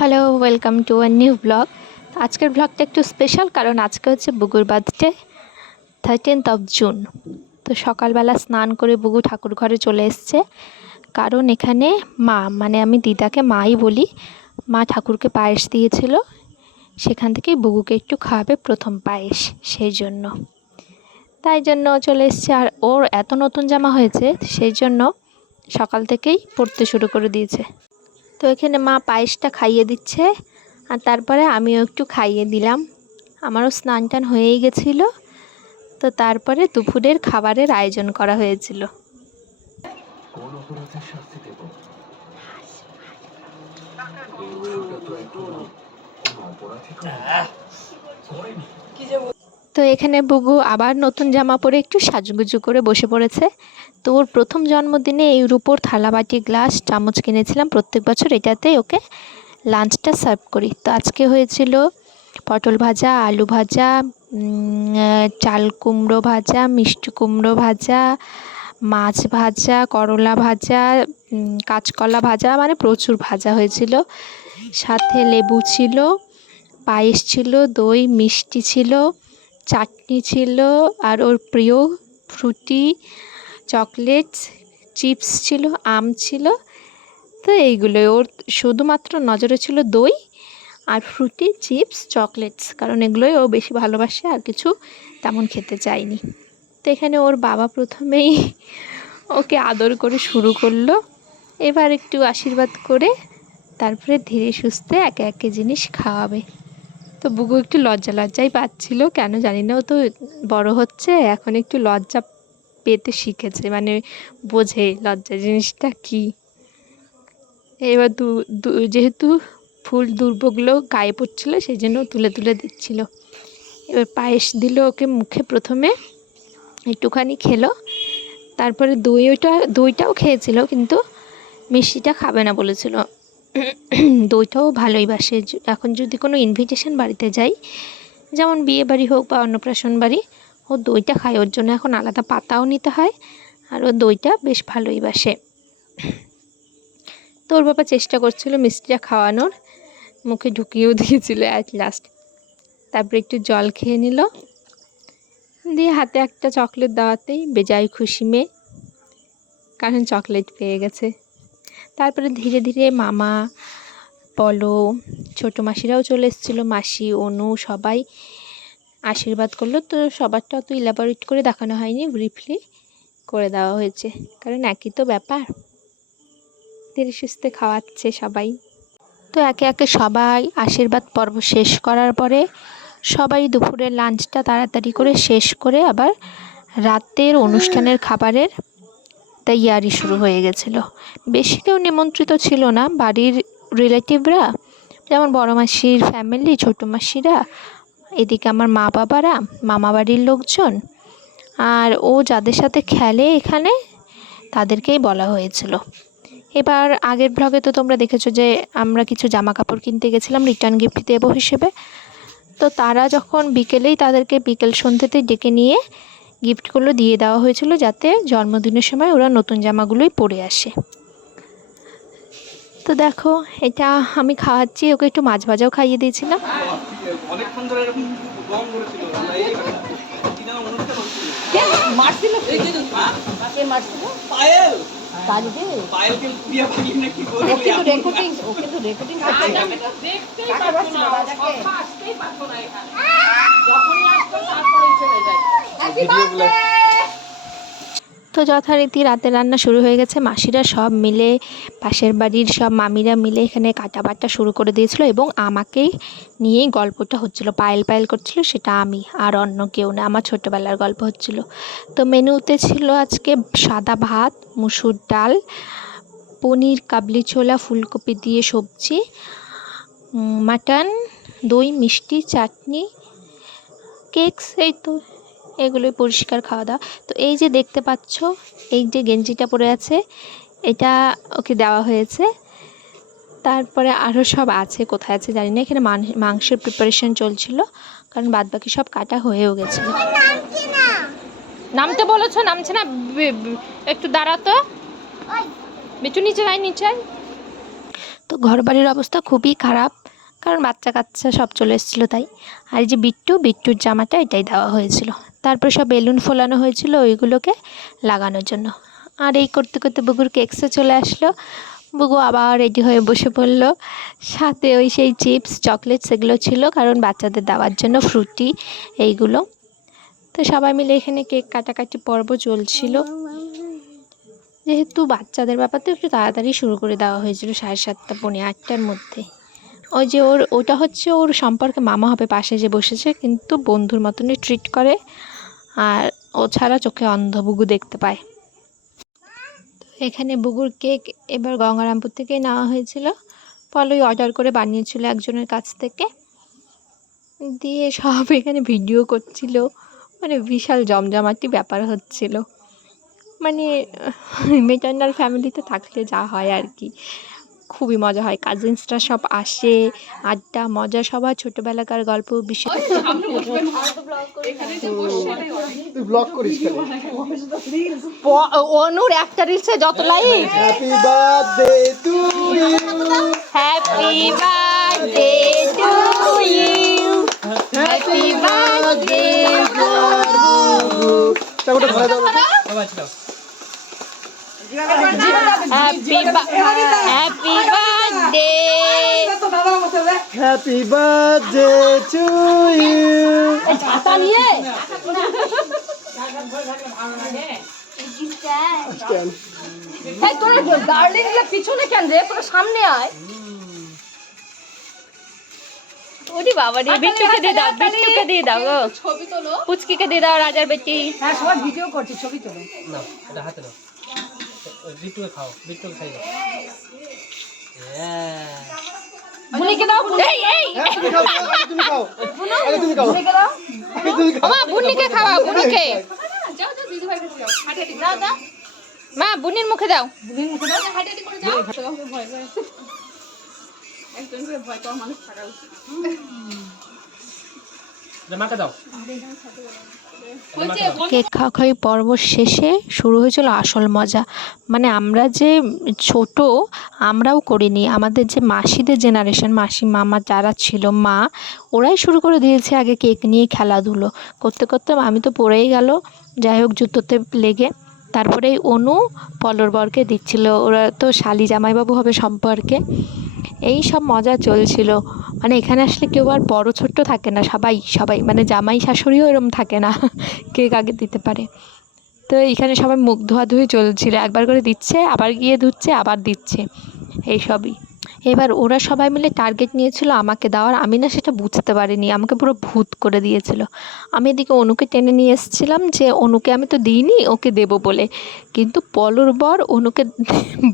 Hello, welcome to a new blog. আজকের ব্লগটা একটু স্পেশাল, কারণ আজকে হচ্ছে বুগুর বার্থডে, 13th জুন। তো সকালবেলা স্নান করে বুগু ঠাকুর ঘরে চলে এসছে, কারণ এখানে মা, মানে আমি দিদাকে মাই বলি, মা ঠাকুরকে পায়েস দিয়েছিল, সেখান থেকেই বুগুকে একটু খাওয়াবে প্রথম পায়েস, সেই জন্য তাই জন্য চলে এসছে। আর ওর এত নতুন জামা হয়েছে, সেই জন্য সকাল থেকেই পরতে শুরু করে দিয়েছে। তো এখানে মা পায়েসটা খাইয়ে দিচ্ছে, আর তারপরে আমিও একটু খাইয়ে দিলাম। আমারও স্নান টান হয়েই গেছিলো। তো তারপরে দুপুরের খাবারের আয়োজন করা হয়েছিল। তো এখানে বুগু আবার নতুন জামা পরে একটু সাজুগুজু করে বসে পড়েছে। তো ওর প্রথম জন্মদিনে এই রূপোর থালাবাটি, গ্লাস, চামচ কিনেছিলাম। প্রত্যেক বছর এটাতেই ওকে লাঞ্চটা সার্ভ করি। তো আজকে হয়েছিল পটল ভাজা, আলু ভাজা, চাল কুমড়ো ভাজা, মিষ্টি কুমড়ো ভাজা, মাছ ভাজা, করলা ভাজা, কাঁচকলা ভাজা, মানে প্রচুর ভাজা হয়েছিল। সাথে লেবু ছিল, পায়েস ছিল, দই, মিষ্টি ছিল, চাটনি ছিল, আর ওর প্রিয় ফ্রুটি, চকলেটস, চিপস ছিল, আম ছিল। তো এইগুলোই ওর শুধুমাত্র নজরে ছিল, দই আর ফ্রুটি, চিপস, চকলেটস, কারণ এগুলোই ও বেশি ভালোবাসে, আর কিছু তেমন খেতে চায়নি। তো এখানে ওর বাবা প্রথমেই ওকে আদর করে শুরু করলো, এবার একটু আশীর্বাদ করে তারপরে ধীরে সুস্থে একে একে জিনিস খাওয়াবে। তো বুগু একটু লজ্জাই পাচ্ছিল, কেন জানি না। ও তো বড় হচ্ছে, এখন একটু লজ্জা পেতে শিখেছে, মানে বোঝে লজ্জা জিনিসটা কী। এবার যেহেতু ফুল দুর্বগুলো গায়ে পড়ছিল, সেই জন্য তুলে তুলে দিচ্ছিল। এবার পায়েস দিল ওকে মুখে, প্রথমে একটুখানি খেলো, তারপরে দইটাও খেয়েছিল, কিন্তু মিষ্টিটা খাবে না বলেছিল। দইটাও ভালোই বাসে। এখন যদি কোনো ইনভিটেশন বাড়িতে যাই, যেমন বিয়ে বাড়ি হোক বা অন্নপ্রাশন বাড়ি, ও দইটা খায়। ওর জন্য এখন আলাদা পাতাও নিতে হয়, আর ও দইটা বেশ ভালোই বাসে। তো ওর বাবা চেষ্টা করছিল মিষ্টিটা খাওয়ানোর, মুখে ঢুকিয়েও দিয়েছিল অ্যাট লাস্ট। তারপরে একটু জল খেয়ে নিল, দিয়ে হাতে একটা চকলেট দেওয়াতেই বেজায় খুশি মেয়ে, কারণ চকলেট পেয়ে গেছে। তারপরে ধীরে ধীরে মামা বলো, ছোটো মাসিরাও চলে এসেছিলো, মাসি, অনু, সবাই আশীর্বাদ করলো। তো সবারটা অত ইলাবোরেট করে দেখানো হয়নি, ব্রিফলি করে দেওয়া হয়েছে, কারণ একই তো ব্যাপার। ধীরে সুস্থে খাওয়াচ্ছে সবাই। তো একে একে সবাই আশীর্বাদ পর্ব শেষ করার পরে সবাই দুপুরের লাঞ্চটা তাড়াতাড়ি করে শেষ করে আবার রাতের অনুষ্ঠানের খাবারের তৈয়ারি শুরু হয়ে গেছিলো। বেশি কেউ নিমন্ত্রিত ছিল না, বাড়ির রিলেটিভরা, যেমন বড় মাসির ফ্যামিলি, ছোটো মাসিরা, এদিকে আমার মা বাবারা, মামা বাড়ির লোকজন, আর ও যাদের সাথে খেলে এখানে, তাদেরকেই বলা হয়েছিল। এবার আগের ব্লগে তো তোমরা দেখেছো যে আমরা কিছু জামা কাপড় কিনতে গেছিলাম রিটার্ন গিফট দেবো হিসেবে। তো তারা যখন বিকেলেই, তাদেরকে বিকেল সন্ধ্যেতেই ডেকে নিয়ে গিফটগুলো দিয়ে দেওয়া হয়েছিল, যাতে জন্মদিনের সময় ওরা নতুন জামাগুলোই পরে আসে। তো দেখো, এটা আমি খাওয়াচ্ছি ওকে, একটু মাছ ভাজাও খাইয়ে দিয়েছিলাম। তো যথারীতি রাতের রান্না শুরু হয়ে গেছে। মাসিরা সব মিলে, পাশের বাড়ির সব মামিরা মিলে এখানে কাটা বাটা শুরু করে দিয়েছিল, এবং আমাকেই নিয়েই গল্পটা হচ্ছিল। পায়েল করছিল, সেটা আমি, আর অন্য কেউ না, আমার ছোটোবেলার গল্প হচ্ছিল। তো মেনুতে ছিল আজকে সাদা ভাত, মুসুর ডাল, পনির কাবলি ছোলা, ফুলকপি দিয়ে সবজি, মাটন, দই, মিষ্টি, চাটনি, কেকস, এই তো এগুলোই পরিষ্কার খাওয়া দাওয়া। তো এই যে দেখতে পাচ্ছ, এই যে গেঞ্জিটা পরে আছে, এটা ওকে দেওয়া হয়েছে। তারপরে আরও সব আছে, কোথায় আছে জানি না। এখানে মাংসের প্রিপারেশন চলছিল, কারণ বাদবাকি সব কাটা হয়েও গেছিলো। নামতে বলেছো, নামছে না, একটু দাঁড়াতো, বিচু নিচে যাই, নিচে। তো ঘরবাড়ির অবস্থা খুবই খারাপ, কারণ বাচ্চা কাচ্চা সব চলে এসেছিলো তাই। আর এই যে বিট্টুর জামাটা এটাই দেওয়া হয়েছিল। তারপর সব বেলুন ফোলানো হয়েছিল ওইগুলোকে লাগানোর জন্য। আর এই করতে করতে বুগুর কেকসে চলে আসলো। বুগু আবার রেডি হয়ে বসে পড়লো, সাথে ওই সেই চিপস চকলেট সেগুলো ছিল, কারণ বাচ্চাদের দেওয়ার জন্য ফ্রুটি এইগুলো। তো সবাই মিলে এখানে কেক কাটাকাটি পর্ব চলছিল। যেহেতু বাচ্চাদের ব্যাপার তো একটু তাড়াতাড়ি শুরু করে দেওয়া হয়েছিল, 7:30 পৌনে 8টার মধ্যে। ওই যে ওটা হচ্ছে ওর সম্পর্কে মামা হবে পাশে যে বসেছে, কিন্তু বন্ধুর মতনই ট্রিট করে, আর ও ছাড়া চোখে অন্ধ বুগু দেখতে পায়। তো এখানে বুগুর কেক এবার গঙ্গারামপুর থেকে নেওয়া হয়েছিল। পলই অর্ডার করে বানিয়েছিল একজনের কাছ থেকে, দিয়ে সব এখানে ভিডিও করছিল। মানে বিশাল জমজমাটি ব্যাপার হচ্ছিল। মানে মেটার্নাল ফ্যামিলিতে থাকলে যা হয় আর কি, খুবই মজা হয়। কাজিনসরা সব আসে, আড্ডা মজা, সবার ছোটোবেলাকার গল্প বিষয়। অনুর একটা রিলসে যত like. Happy birthday to you, happy birthday to you, happy birthday happy birthday to you. পিছনে কেন রে, পুরো সামনে আয়। ওরে বাবা রে, বিট্টুকে দিয়ে দাও, বিট্টুকে দিয়ে দাও গো, ছবি তোলো। পুচকিকে দিয়ে দাও, রাজার বেটি। হ্যাঁ সবাই ভিডিও করছে, ছবি তোলো না, এটা হাতে নাও। বিট্টুকে খাও, বিট্টুকে খাই দাও। বুনিকে দাও, এই এই তুমি খাও, তুমি খাও, তুমি খাও, বুনিকে দাও, মা বুনিকে খাওয়া, বুনিকে যাও যাও, দিদি ভাই কাছে যাও, হাঁটাহাঁটি দাও দাও, মা বুনির মুখে দাও, বুনির মুখে দাও, হাঁটাহাঁটি করে যাও। ভয় ভয় একজন করে ভয় পাওয়া মানুষ থাকা উচিত। কেক খাওয়াখাওয়ি পর্ব শেষে শুরু হয়েছিল আসল মজা। মানে আমরা যে ছোট, আমরাও করিনি, আমাদের যে মাসিদের জেনারেশন, মাসি মামা যারা ছিল, মা ওরাই শুরু করে দিয়েছে আগে কেক নিয়ে খেলাধুলো করতে করতে। আমি তো পড়েই গেল, যাই হোক জুতোতে লেগে। তারপরে অনু পলর বরকে দিচ্ছিল, ওরা তো শালি জামাইবাবু হবে সম্পর্কে। এই সব মজা চলছিল। মানে এখানে আসলে কেউ আর বড় ছোট্ট থাকে না, সবাই সবাই মানে জামাই শাশুড়িও এরম থাকে না কেক আগে দিতে পারে। তো এইখানে সবাই মুখ ধোয়াধুয়ি চলছিল, একবার করে দিচ্ছে, আবার গিয়ে ধুচ্ছে, আবার দিচ্ছে, এইসবই। এবার ওরা সবাই মিলে টার্গেট নিয়েছিল আমাকে দেওয়ার, আমি না সেটা বুঝতে পারিনি, আমাকে পুরো ভূত করে দিয়েছিল। আমি এদিকে অনুকে টেনে নিয়ে এসেছিলাম যে অনুকে আমি তো দিইনি, ওকে দেবো বলে, কিন্তু পলর বর অনুকে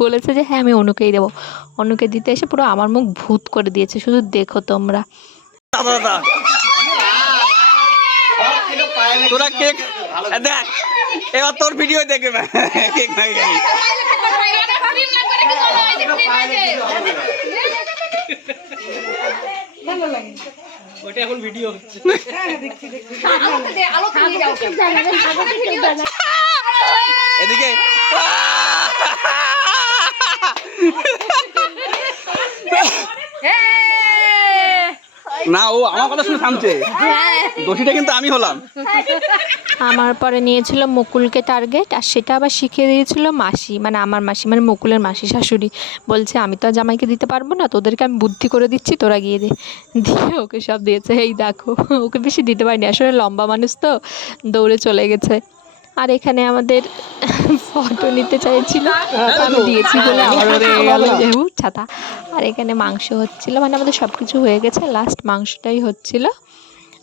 বলেছে যে হ্যাঁ আমি অনুকেই দেবো। অনুকে দিতে এসে পুরো আমার মুখ ভূত করে দিয়েছে, শুধু দেখো তোমরা। তোরা কেক দেখ, এবার তোর ভিডিও দেখবে কেক খাই খাই। ওটা এখন ভিডিও হচ্ছে। এদিকে না, ও আমার কথা শুনে থামছে, দোষীটা কিন্তু আমি হলাম। আমার পরে নিয়েছিল মুকুলকে টার্গেট, আর সেটা আবার শিখিয়ে দিয়েছিল মাসি, মানে আমার মাসি, মানে মুকুলের মাসি শাশুড়ি। বলছে আমি তো জামাইকে দিতে পারবো না, তোদেরকে আমি বুদ্ধি করে দিচ্ছি, তোরা গিয়ে দে। দিয়ে ওকে সব দিয়েছে, এই দেখো। ওকে বেশি দিতে পারিনি, আসলে লম্বা মানুষ তো, দৌড়ে চলে গেছে। আর এখানে আমাদের ফটো নিতে চাইছিল, আমি দিয়েছি বলে আমার হয়ে গেল যেহেতু ছাতা। আর এখানে মাংস হচ্ছিল, মানে আমাদের সব কিছু হয়ে গেছে, লাস্ট মাংসটাই হচ্ছিল।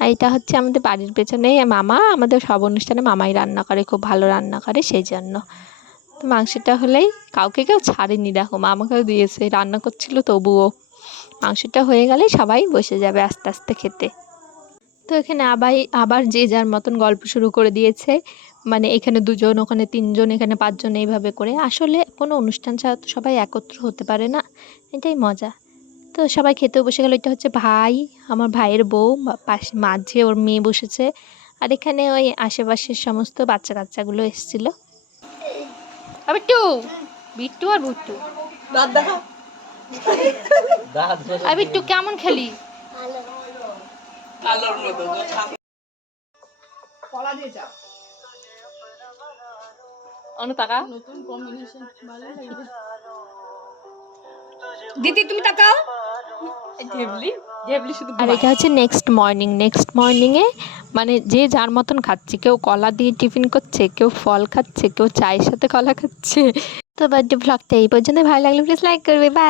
আর এটা হচ্ছে আমাদের বাড়ির পেছনেই মামা, আমাদের সব অনুষ্ঠানে মামাই রান্না করে, খুব ভালো রান্না করে, সেই জন্য। তো মাংসটা হলেই কাউকে কেউ ছাড়েনি, দেখো মা আমাকেও দিয়েছে, রান্না করছিল তবুও। মাংসটা হয়ে গেলেই সবাই বসে যাবে আস্তে আস্তে খেতে। তো এখানে আবার যে যার মতন গল্প শুরু করে দিয়েছে, মানে এখানে 2জন, ওখানে 3জন, এখানে 5জন, এইভাবে করে। আসলে কোনো অনুষ্ঠান ছাড়া তো সবাই একত্র হতে পারে না, এটাই মজা। তো সবাই খেতেও বসে গেল। এটা হচ্ছে ভাই, আমার ভাইয়ের বউ, পাশে মাঝে ওর মেয়ে বসেছে। আর এখানে ওই আশেপাশের সমস্ত বাচ্চা কাচ্চাগুলো এসেছিলো। বিট্টু, বিট্টু আর ভুট্টু, আমি একটু কেমন খেলি কলা দিয়ে চা অনু টাকা নতুন কম্বিনেশন ভালো লাগবে দিদি তুমি তাকাও ঢেবলি ঢেবলি শুধু আর এটা হচ্ছে নেক্সট মর্নিংয়ে মানে যে যার মতন খাচ্ছে, কেউ কলা দিয়ে টিফিন করছে, কেউ ফল খাচ্ছে, কেউ চায়ের সাথে কলা খাচ্ছে। তো বার্থডে ব্লগটা এই পর্যন্ত, ভালো লাগলে প্লিজ লাইক করবে, বাই।